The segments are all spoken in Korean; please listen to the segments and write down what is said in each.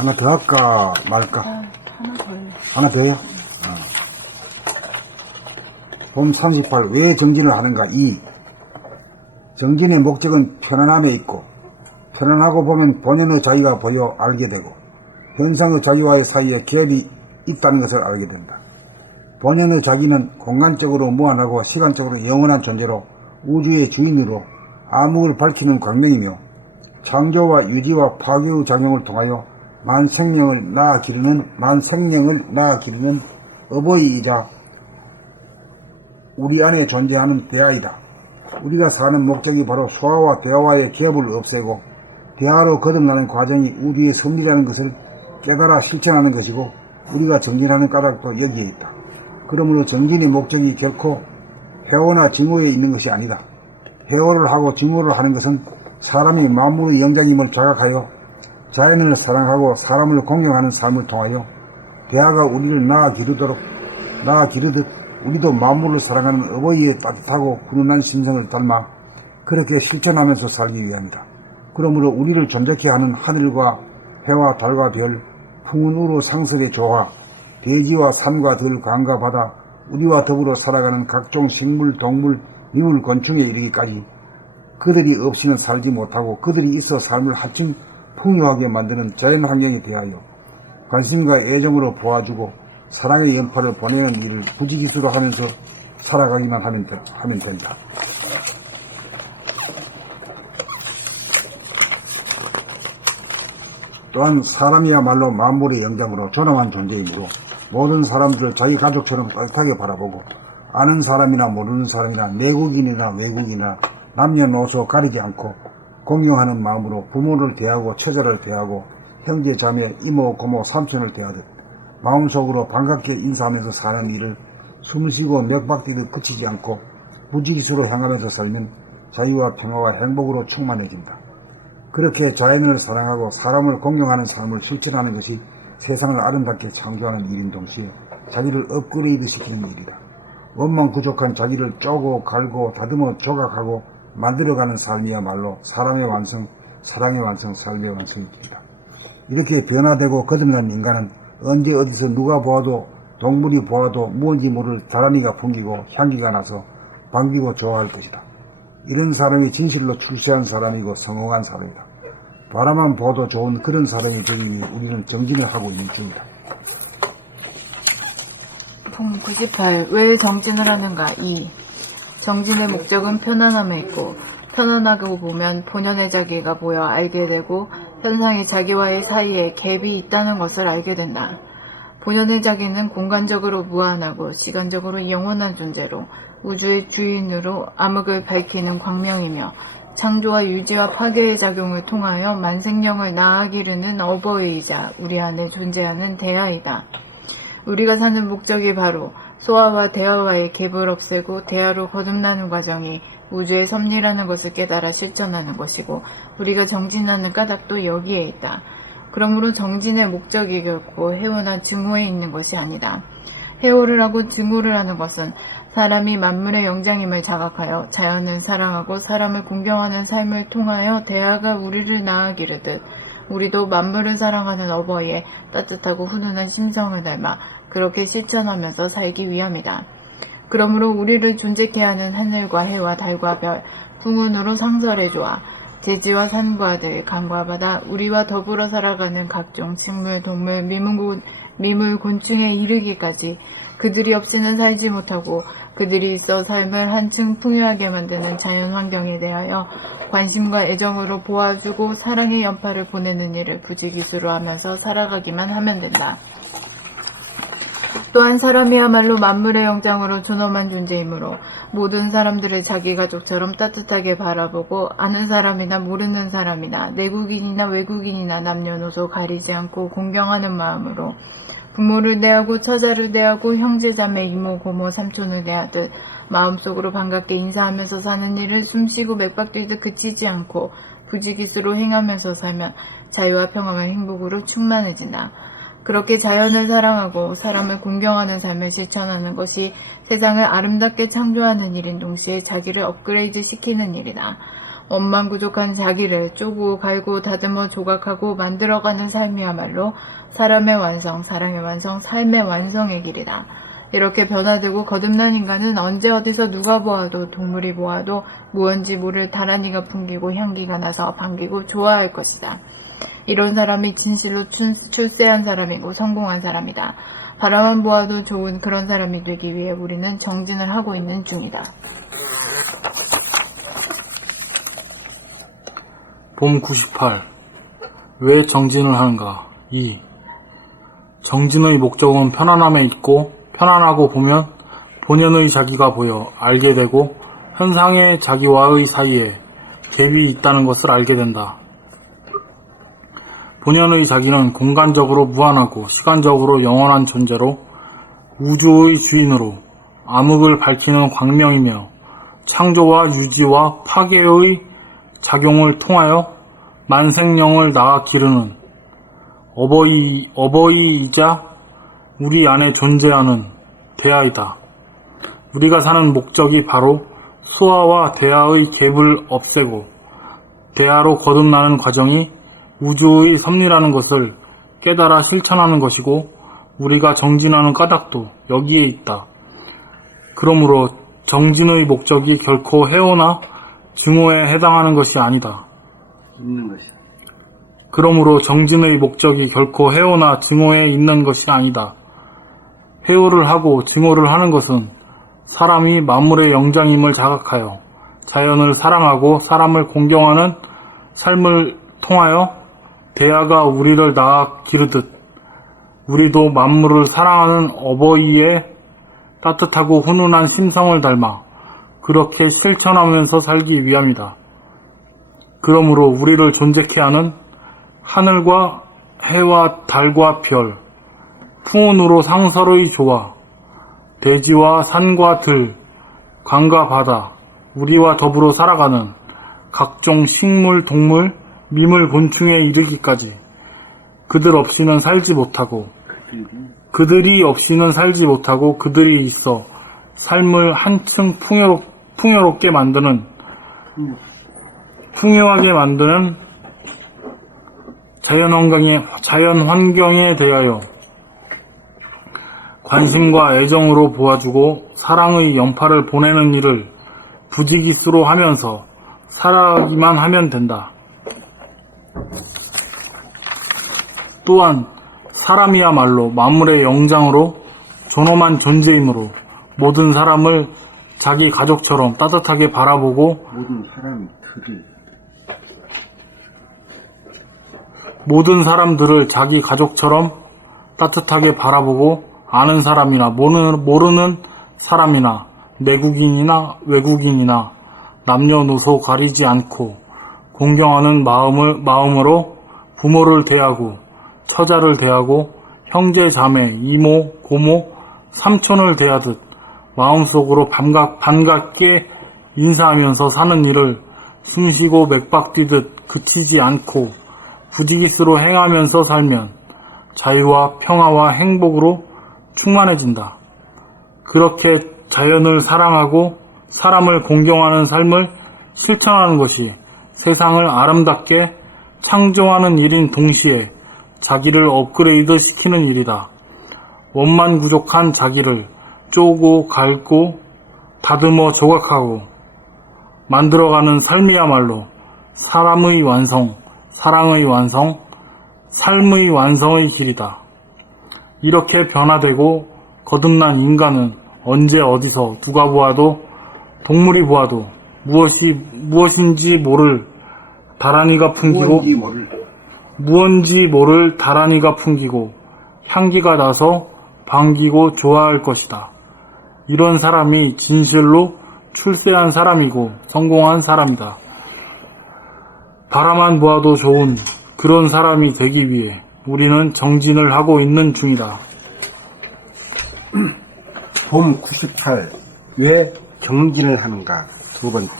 하나 더 할까 말까? 하나 더요. 하나 더요? 봄 38. 왜 정진을 하는가? 2. 정진의 목적은 편안함에 있고, 편안하고 보면 본연의 자기가 보여 알게 되고, 현상의 자기와의 사이에 갭이 있다는 것을 알게 된다. 본연의 자기는 공간적으로 무한하고 시간적으로 영원한 존재로 우주의 주인으로 암흑을 밝히는 광명이며, 창조와 유지와 파괴의 작용을 통하여 만생명을 낳아 기르는 어버이이자 우리 안에 존재하는 대하이다. 우리가 사는 목적이 바로 소아와 대하와의 갭을 없애고 대하로 거듭나는 과정이 우주의 섭리라는 것을 깨달아 실천하는 것이고, 우리가 정진하는 까닭도 여기에 있다. 그러므로 정진의 목적이 결코 해오나 증오에 있는 것이 아니다. 해오를 하고 증오를 하는 것은 사람이 만물의 영장임을 자각하여 자연을 사랑하고 사람을 공경하는 삶을 통하여 대하가 우리를 낳아 기르듯 우리도 만물을 사랑하는 어버이의 따뜻하고 훈훈한 심성을 닮아 그렇게 실천하면서 살기 위함이다. 그러므로 우리를 존재케 하는 하늘과 해와 달과 별, 풍운으로 상설의 조화, 대지와 산과 들, 강과 바다, 우리와 더불어 살아가는 각종 식물, 동물, 미물, 곤충에 이르기까지 그들이 없이는 살지 못하고 그들이 있어 삶을 한층 풍요하게 만드는 자연환경에 대하여 관심과 애정으로 보아주고 사랑의 연파를 보내는 일을 부지기수로 하면서 살아가기만 하면 된다. 또한 사람이야말로 만물의 영장으로 존엄한 존재이므로 모든 사람들을 자기 가족처럼 따뜻하게 바라보고 아는 사람이나 모르는 사람이나 내국인이나 외국인이나 남녀노소 가리지 않고 공경하는 마음으로 부모를 대하고 처자를 대하고 형제 자매 이모 고모 삼촌을 대하듯 마음속으로 반갑게 인사하면서 사는 일을 숨쉬고 맥박 뛰듯 그치지 않고 무지기수로 향하면서 살면 자유와 평화와 행복으로 충만해진다. 그렇게 자연을 사랑하고 사람을 공경하는 삶을 실천하는 것이 세상을 아름답게 창조하는 일인 동시에 자기를 업그레이드 시키는 일이다. 원망 부족한 자기를 쪼고 갈고 다듬어 조각하고 만들어가는 삶이야말로 사람의 완성, 사랑의 완성, 삶의 완성이 된다. 이렇게 변화되고 거듭난 인간은 언제 어디서 누가 보아도 동물이 보아도 무언지 모를 다란이가 풍기고 향기가 나서 반기고 좋아할 것이다. 이런 사람이 진실로 출세한 사람이고 성공한 사람이다. 바라만 보도 좋은 그런 사람이 되기 위해 우리는 정진을 하고 있는 중이다. 품 98. 왜 정진을 하는가? 2. 정진의 목적은 편안함에 있고, 편안하고 보면 본연의 자기가 보여 알게 되고 현상이 자기와의 사이에 갭이 있다는 것을 알게 된다. 본연의 자기는 공간적으로 무한하고 시간적으로 영원한 존재로 우주의 주인으로 암흑을 밝히는 광명이며, 창조와 유지와 파괴의 작용을 통하여 만생령을 낳아 기르는 어버이이자 우리 안에 존재하는 대하이다. 우리가 사는 목적이 바로 소아와 대하와의 갭을 없애고 대하로 거듭나는 과정이 우주의 섭리라는 것을 깨달아 실천하는 것이고, 우리가 정진하는 까닭도 여기에 있다. 그러므로 정진의 목적이 결코 해오나 증오에 있는 것이 아니다. 해오를 하고 증오를 하는 것은 사람이 만물의 영장임을 자각하여 자연을 사랑하고 사람을 공경하는 삶을 통하여 대하가 우리를 낳아 기르듯 우리도 만물을 사랑하는 어버이의 따뜻하고 훈훈한 심성을 닮아 그렇게 실천하면서 살기 위함이다. 그러므로 우리를 존재케 하는 하늘과 해와 달과 별, 풍운으로 상설의 조화, 대지와 산과 들, 강과 바다, 우리와 더불어 살아가는 각종 식물, 동물, 미물, 곤충에 이르기까지 그들이 없이는 살지 못하고 그들이 있어 삶을 한층 풍요하게 만드는 자연 환경에 대하여 관심과 애정으로 보아주고 사랑의 연파를 보내는 일을 부지기수로 하면서 살아가기만 하면 된다. 또한 사람이야말로 만물의 영장으로 존엄한 존재이므로 모든 사람들을 자기 가족처럼 따뜻하게 바라보고 아는 사람이나 모르는 사람이나 내국인이나 외국인이나 남녀노소 가리지 않고 공경하는 마음으로 부모를 대하고 처자를 대하고 형제자매 이모 고모 삼촌을 대하듯 마음속으로 반갑게 인사하면서 사는 일을 숨쉬고 맥박 뛰듯 그치지 않고 부지기수로 행하면서 살면 자유와 평화와 행복으로 충만해진다. 그렇게 자연을 사랑하고 사람을 공경하는 삶을 실천하는 것이 세상을 아름답게 창조하는 일인 동시에 자기를 업그레이드 시키는 일이다. 원망구족한 자기를 쪼고 갈고 다듬어 조각하고 만들어가는 삶이야말로 사람의 완성, 사랑의 완성, 삶의 완성의 길이다. 이렇게 변화되고 거듭난 인간은 언제 어디서 누가 보아도 동물이 보아도 무언지 모를 다란이가 풍기고 향기가 나서 반기고 좋아할 것이다. 이런 사람이 진실로 출세한 사람이고 성공한 사람이다. 바라만 보아도 좋은 그런 사람이 되기 위해 우리는 정진을 하고 있는 중이다. 봄 98. 왜 정진을 하는가? 2. 정진의 목적은 편안함에 있고 편안하고 보면 본연의 자기가 보여 알게 되고 현상의 자기와의 사이에 갭이 있다는 것을 알게 된다. 본연의 자기는 공간적으로 무한하고 시간적으로 영원한 존재로 우주의 주인으로 암흑을 밝히는 광명이며 창조와 유지와 파괴의 작용을 통하여 만생령을 낳아 기르는 어버이이자 우리 안에 존재하는 대하이다. 우리가 사는 목적이 바로 수아와 대하의 갭을 없애고 대하로 거듭나는 과정이 우주의 섭리라는 것을 깨달아 실천하는 것이고 우리가 정진하는 까닭도 여기에 있다. 그러므로 정진의 목적이 결코 해오나 증오에 해당하는 것이 아니다. 있는 것이다. 그러므로 정진의 목적이 결코 해오나 증오에 있는 것이 아니다. 해오를 하고 증오를 하는 것은 사람이 만물의 영장임을 자각하여 자연을 사랑하고 사람을 공경하는 삶을 통하여 대하가 우리를 낳아 기르듯 우리도 만물을 사랑하는 어버이의 따뜻하고 훈훈한 심성을 닮아 그렇게 실천하면서 살기 위함이다. 그러므로 우리를 존재케 하는 하늘과 해와 달과 별, 풍운으로 상설의 조화, 대지와 산과 들, 강과 바다, 우리와 더불어 살아가는 각종 식물, 동물, 미물, 곤충에 이르기까지 그들 없이는 살지 못하고 그들이 없이는 살지 못하고 그들이 있어 삶을 한층 풍요롭게 만드는 풍요하게 만드는 자연 환경에 대하여 관심과 애정으로 보아주고 사랑의 연파를 보내는 일을 부지기수로 하면서 살아가기만 하면 된다. 또한 사람이야말로 만물의 영장으로 존엄한 존재이므로 모든 사람을 자기 가족처럼 따뜻하게 바라보고 모든 사람들을 자기 가족처럼 따뜻하게 바라보고 아는 사람이나 모르는 사람이나 내국인이나 외국인이나 남녀노소 가리지 않고 공경하는 마음으로 부모를 대하고 처자를 대하고 형제 자매 이모 고모 삼촌을 대하듯 마음속으로 반갑게 인사하면서 사는 일을 숨쉬고 맥박 뛰듯 그치지 않고 부지기수로 행하면서 살면 자유와 평화와 행복으로 충만해진다. 그렇게 자연을 사랑하고 사람을 공경하는 삶을 실천하는 것이 세상을 아름답게 창조하는 일인 동시에 자기를 업그레이드 시키는 일이다. 원만구족한 자기를 쪼고 갈고 다듬어 조각하고 만들어가는 삶이야말로 사람의 완성, 사랑의 완성, 삶의 완성의 길이다. 이렇게 변화되고 거듭난 인간은 언제 어디서 누가 보아도 동물이 보아도 무엇인지 모를 다란이가 풍기고 무언지 모를 다란이가 풍기고 향기가 나서 반기고 좋아할 것이다. 이런 사람이 진실로 출세한 사람이고 성공한 사람이다. 바라만 보아도 좋은 그런 사람이 되기 위해 우리는 정진을 하고 있는 중이다. 봄 98. 왜 정진을 하는가? 두 번째.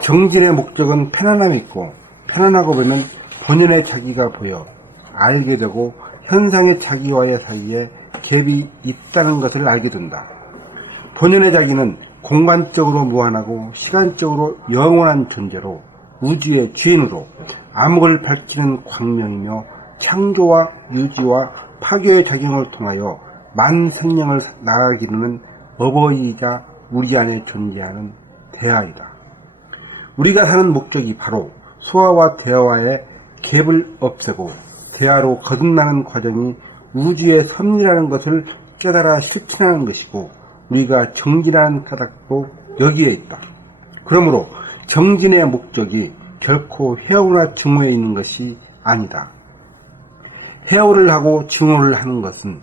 정진의 목적은 편안함이 있고 편안하고 보면 본연의 자기가 보여 알게 되고 현상의 자기와의 사이에 갭이 있다는 것을 알게 된다. 본연의 자기는 공간적으로 무한하고 시간적으로 영원한 존재로 우주의 주인으로 암흑을 밝히는 광명이며 창조와 유지와 파괴의 작용을 통하여 만 생명을 낳아 기르는 어버이이자 우리 안에 존재하는 대하이다. 우리가 사는 목적이 바로 소아와 대하와의 갭을 없애고 대하로 거듭나는 과정이 우주의 섭리라는 것을 깨달아 실천하는 것이고 우리가 정진하는 까닭도 여기에 있다. 그러므로 정진의 목적이 결코 해오나 증오에 있는 것이 아니다. 해오를 하고 증오를 하는 것은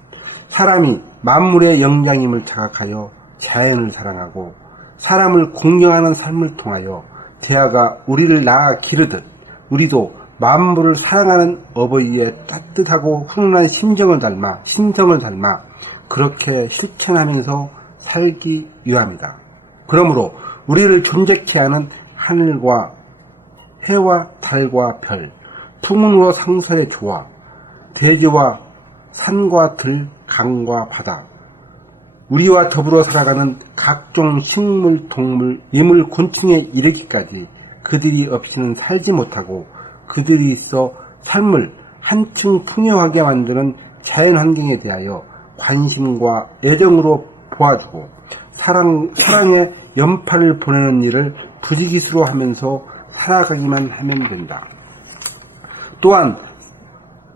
사람이 만물의 영장임을 자각하여 자연을 사랑하고 사람을 공경하는 삶을 통하여 대하가 우리를 낳아 기르듯 우리도 만물을 사랑하는 어버이의 따뜻하고 훈훈한 심성을 닮아 그렇게 실천하면서 살기 위함이다. 그러므로 우리를 존재케 하는 하늘과 해와 달과 별, 풍운으로 상설의 조화, 대지와 산과 들, 강과 바다, 우리와 더불어 살아가는 각종 식물, 동물, 이물, 곤충에 이르기까지 그들이 없이는 살지 못하고 그들이 있어 삶을 한층 풍요하게 만드는 자연환경에 대하여 관심과 애정으로 보아주고 사랑의 연파를 보내는 일을 부지기수로 하면서 살아가기만 하면 된다. 또한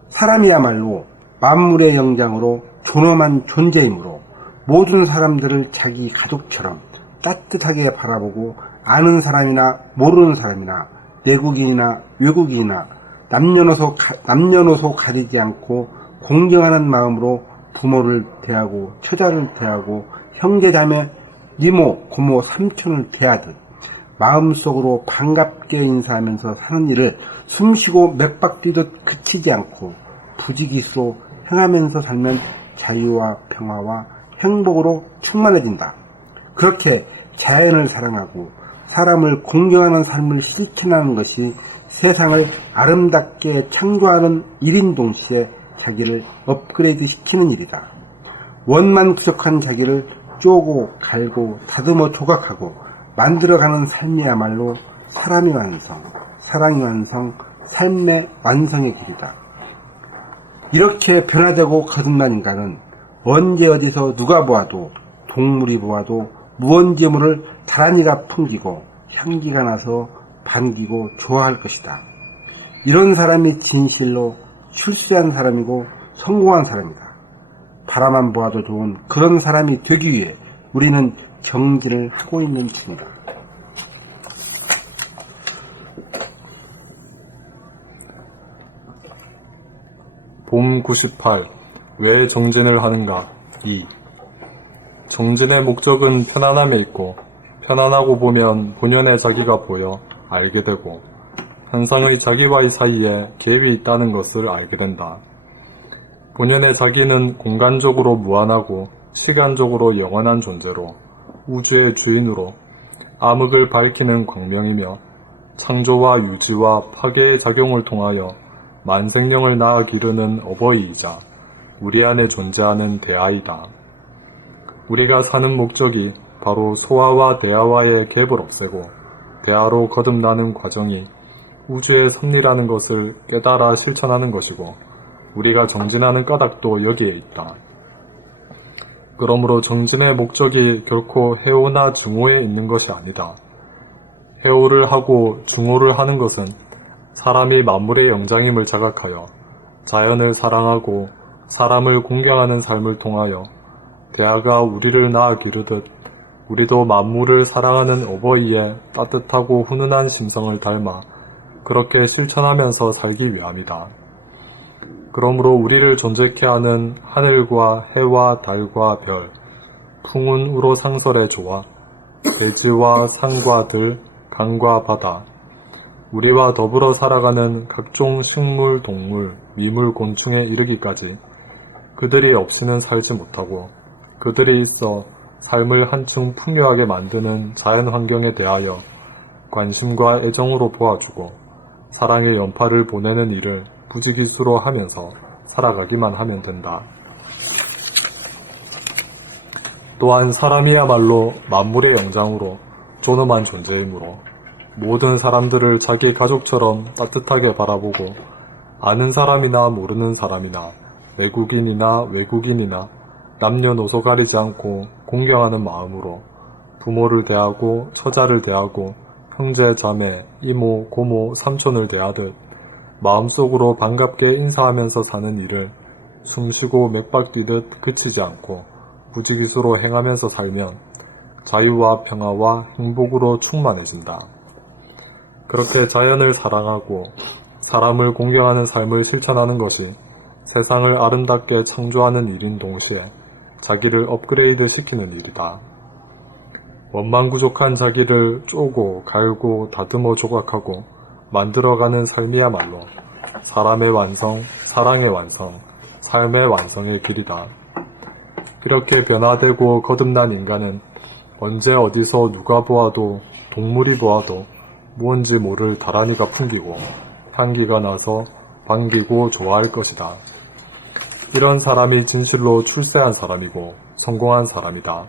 사람이야말로 만물의 영장으로 존엄한 존재이므로 모든 사람들을 자기 가족처럼 따뜻하게 바라보고 아는 사람이나 모르는 사람이나 내국인이나 외국인이나 남녀노소 가리지 않고 공경하는 마음으로 부모를 대하고 처자를 대하고 형제자매 이모 고모 삼촌을 대하듯 마음속으로 반갑게 인사하면서 사는 일을 숨쉬고 맥박 뛰듯 그치지 않고 부지기수로 행하면서 살면 자유와 평화와 행복으로 충만해진다. 그렇게 자연을 사랑하고 사람을 공경하는 삶을 실천하는 것이 세상을 아름답게 창조하는 일인 동시에 자기를 업그레이드 시키는 일이다. 원만 부족한 자기를 쪼고 갈고 다듬어 조각하고 만들어가는 삶이야말로 사람이 완성, 사랑이 완성, 삶의 완성의 길이다. 이렇게 변화되고 거듭난 인간은 언제 어디서 누가 보아도 동물이 보아도 무언지물을 다란이가 풍기고 향기가 나서 반기고 좋아할 것이다. 이런 사람이 진실로 출세한 사람이고 성공한 사람이다. 바라만 보아도 좋은 그런 사람이 되기 위해 우리는 정진을 하고 있는 중이다. 봄 98. 왜 정진을 하는가? 2. 정진의 목적은 편안함에 있고 편안하고 보면 본연의 자기가 보여 알게 되고 현상의 자기와의 사이에 갭이 있다는 것을 알게 된다. 본연의 자기는 공간적으로 무한하고 시간적으로 영원한 존재로 우주의 주인으로 암흑을 밝히는 광명이며 창조와 유지와 파괴의 작용을 통하여 만생명을 낳아 기르는 어버이이자 우리 안에 존재하는 대하이다. 우리가 사는 목적이 바로 소아와 대하와의 갭을 없애고 대하로 거듭나는 과정이 우주의 섭리라는 것을 깨달아 실천하는 것이고 우리가 정진하는 까닭도 여기에 있다. 그러므로 정진의 목적이 결코 해오나 증오에 있는 것이 아니다. 해오를 하고 증오를 하는 것은 사람이 만물의 영장임을 자각하여 자연을 사랑하고 사람을 공경하는 삶을 통하여 대하가 우리를 낳아 기르듯 우리도 만물을 사랑하는 어버이의 따뜻하고 훈훈한 심성을 닮아 그렇게 실천하면서 살기 위함이다. 그러므로 우리를 존재케 하는 하늘과 해와 달과 별, 풍운으로 상설의 조화, 대지와 산과 들, 강과 바다, 우리와 더불어 살아가는 각종 식물, 동물, 미물, 곤충에 이르기까지 그들이 없이는 살지 못하고 그들이 있어 삶을 한층 풍요하게 만드는 자연 환경에 대하여 관심과 애정으로 보아주고 사랑의 연파를 보내는 일을 부지기수로 하면서 살아가기만 하면 된다. 또한 사람이야말로 만물의 영장으로 존엄한 존재이므로 모든 사람들을 자기 가족처럼 따뜻하게 바라보고 아는 사람이나 모르는 사람이나 내국인이나 외국인이나 남녀노소 가리지 않고 공경하는 마음으로 부모를 대하고 처자를 대하고 형제, 자매, 이모, 고모, 삼촌을 대하듯 마음속으로 반갑게 인사하면서 사는 일을 숨쉬고 맥박 뛰듯 그치지 않고 부지기수로 행하면서 살면 자유와 평화와 행복으로 충만해진다. 그렇게 자연을 사랑하고 사람을 공경하는 삶을 실천하는 것이 세상을 아름답게 창조하는 일인 동시에 자기를 업그레이드 시키는 일이다. 원망부족한 자기를 쪼고 갈고 다듬어 조각하고 만들어가는 삶이야말로 사람의 완성, 사랑의 완성, 삶의 완성의 길이다. 그렇게 변화되고 거듭난 인간은 언제 어디서 누가 보아도 동물이 보아도 무언지 모를 다란이가 풍기고 향기가 나서 반기고 좋아할 것이다. 이런 사람이 진실로 출세한 사람이고 성공한 사람이다.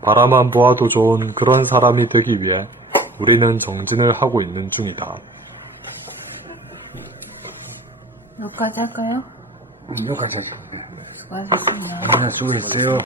바라만 보아도 좋은 그런 사람이 되기 위해 우리는 정진을 하고 있는 중이다. 여기까지 할까요? 여기까지 하죠. 수고하셨습니다. 수고했어요.